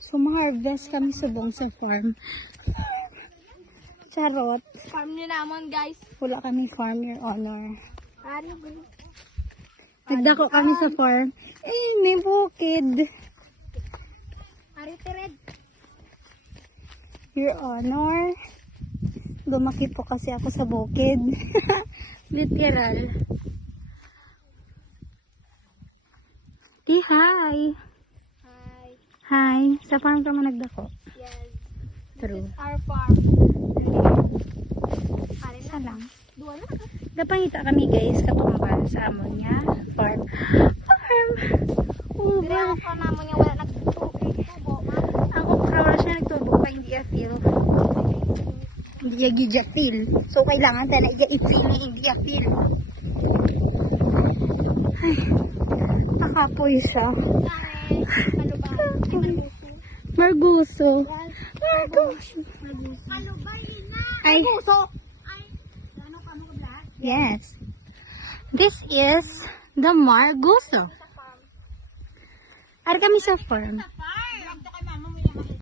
Sumharvest kami subong sa farm. Charot. Farm niyo naman, guys. Wala kami farm, Your Honor. Ano ba? Nagdako kami sa farm. Eh, may bukid. Arite red. Your Honor. Lumaki po kasi ako sa bukid. Literal. Di, hi. Hi. Hi. Sa farm ka man nagdako. Yes. True. This is our farm. Isa lang. Duwa na. Napangita kami guys, katumbal sa ammonia farm. Farm! Oh, Dire ako pa namo niya wala nagtubig. Tubo, ma. ako para siya nagtubog pa hindi feel. Hindi niya feel. So kailangan tayo na i-feel na hindi feel. Ay, nakapoy siya. Ano ba? Marguso. Marguso. Ano ba yun na? Ay, Ano ka mo kabla? yes. This is the Marguso. Ar kami sa farm.